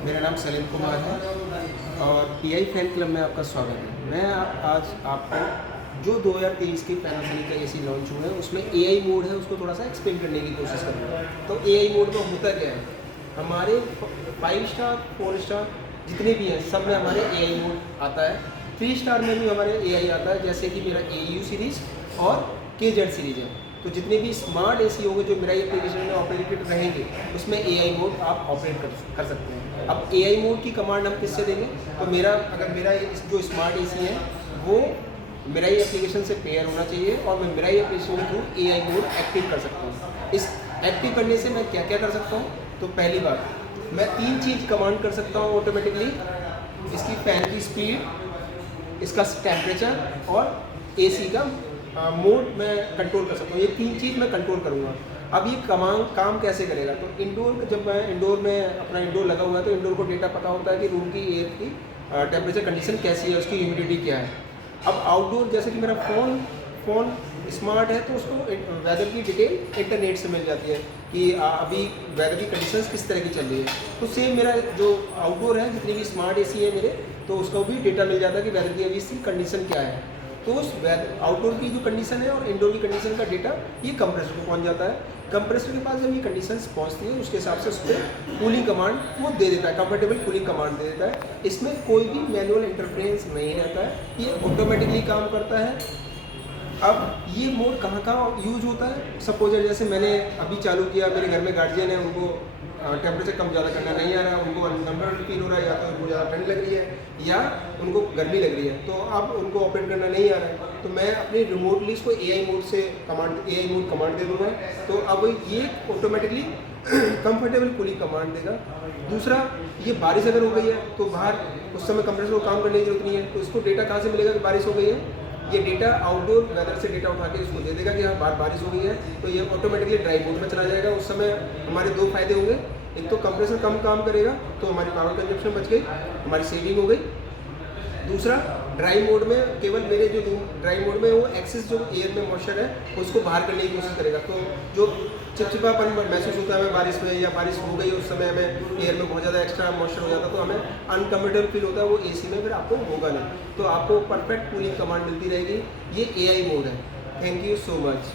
मेरा नाम सलीम कुमार है और पीआई फैन क्लब में आपका स्वागत है। मैं आज आपको जो 2023 की पैनासोनिक का एसी लॉन्च हुआ है उसमें एआई मोड है, उसको थोड़ा सा एक्सप्लेन करने की कोशिश करूँगा। तो एआई मोड में होता क्या है, हमारे 5 स्टार 4 स्टार जितने भी हैं सब में हमारे एआई मोड आता है। 3 स्टार में भी हमारे एआई आता है, जैसे कि मेरा एयू सीरीज़ और केजेड सीरीज़ है। तो जितने भी स्मार्ट एसी होंगे जो मेरा एप्लीकेशन में ऑपरेटेड रहेंगे उसमें एआई मोड आप ऑपरेट कर सकते हैं। अब एआई मोड की कमांड हम किससे देंगे, तो मेरा जो स्मार्ट एसी है वो मेरा ही एप्लीकेशन से पेयर होना चाहिए और मैं मेरा ही एप्लीकेशन के थ्रू एआई मोड एक्टिव कर सकता हूँ। इस एक्टिव करने से मैं क्या क्या कर सकता हूँ, तो पहली बात मैं 3 चीज़ कमांड कर सकता हूँ ऑटोमेटिकली। इसकी फ़ैन की स्पीड, इसका टेम्परेचर और एसी का मोड मैं कंट्रोल कर सकता हूँ। ये 3 चीज़ मैं कंट्रोल करूँगा। अब ये काम कैसे करेगा, तो जब मैं इंडोर में अपना इंडोर लगा हुआ है तो इंडोर को डेटा पता होता है कि रूम की एयर की टेम्परेचर कंडीशन कैसी है, उसकी ह्यूमिडिटी क्या है। अब आउटडोर जैसे कि मेरा फ़ोन स्मार्ट है तो उसको वेदर की डिटेल इंटरनेट से मिल जाती है कि अभी वेदर की कंडीशंस किस तरह की चल रही है। तो सेम मेरा जो आउटडोर है, जितनी भी स्मार्ट एसी है मेरे, तो उसका भी डेटा मिल जाता है कि वेदर की अभी इसकी कंडीशन क्या है। तो उस आउटडोर की जो कंडीशन है और इंडोर की कंडीशन का डेटा ये कंप्रेसर को पहुंच जाता है। कंप्रेसर के पास जब ये कंडीशंस पहुंचती है उसके हिसाब से उस पर कूलिंग कमांड वो दे देता है, कंफर्टेबल कूलिंग कमांड दे देता है। इसमें कोई भी मैनुअल इंटरफेरेंस नहीं रहता है, ये ऑटोमेटिकली काम करता है। अब ये मोड कहाँ कहाँ यूज होता है, सपोज जैसे मैंने अभी चालू किया, मेरे घर में गार्जियन है, उनको टेम्परेचर कम ज़्यादा करना नहीं आ रहा, उनको अनकम्फर्टेबल फील हो रहा है, या तो उनको ज़्यादा ठंड लग रही है या उनको गर्मी लग रही है, तो अब उनको ऑपरेट करना नहीं आ रहा है, तो मैं अपनी रिमोटली इसको एआई मोड कमांड दे दूँगा। तो अब ये ऑटोमेटिकली कंफर्टेबल कूलिंग कमांड देगा। दूसरा, ये बारिश अगर हो गई है तो बाहर उस समय कंप्रेसर को काम करने की जरूरत नहीं है, तो इसको डेटा कहाँ से मिलेगा कि बारिश हो गई है। ये डेटा आउटडोर वेदर से डेटा उठा के इसको दे देगा कि हाँ बाहर बारिश हो गई है, तो ये ऑटोमेटिकली ड्राई मोड में चला जाएगा। उस समय हमारे 2 फायदे होंगे, एक तो कंप्रेसर कम काम करेगा तो हमारी पावर कंजप्शन बच गई, हमारी सेविंग हो गई। दूसरा, ड्राई मोड में केवल मेरे जो रूम ड्राई मोड में वो एक्सेस जो एयर में मॉइस्चर है उसको बाहर करने की कोशिश करेगा, तो जो चिपचिपापन महसूस होता है हमें बारिश में, या बारिश हो गई उस समय हमें एयर में बहुत ज़्यादा एक्स्ट्रा मॉइस्चर हो जाता है तो हमें अनकम्फर्टेबल फील होता है, वो एसी में फिर आपको होगा नहीं। तो आपको परफेक्ट कूलिंग कमांड मिलती रहेगी। ये एआई मोड है। Thank you so much.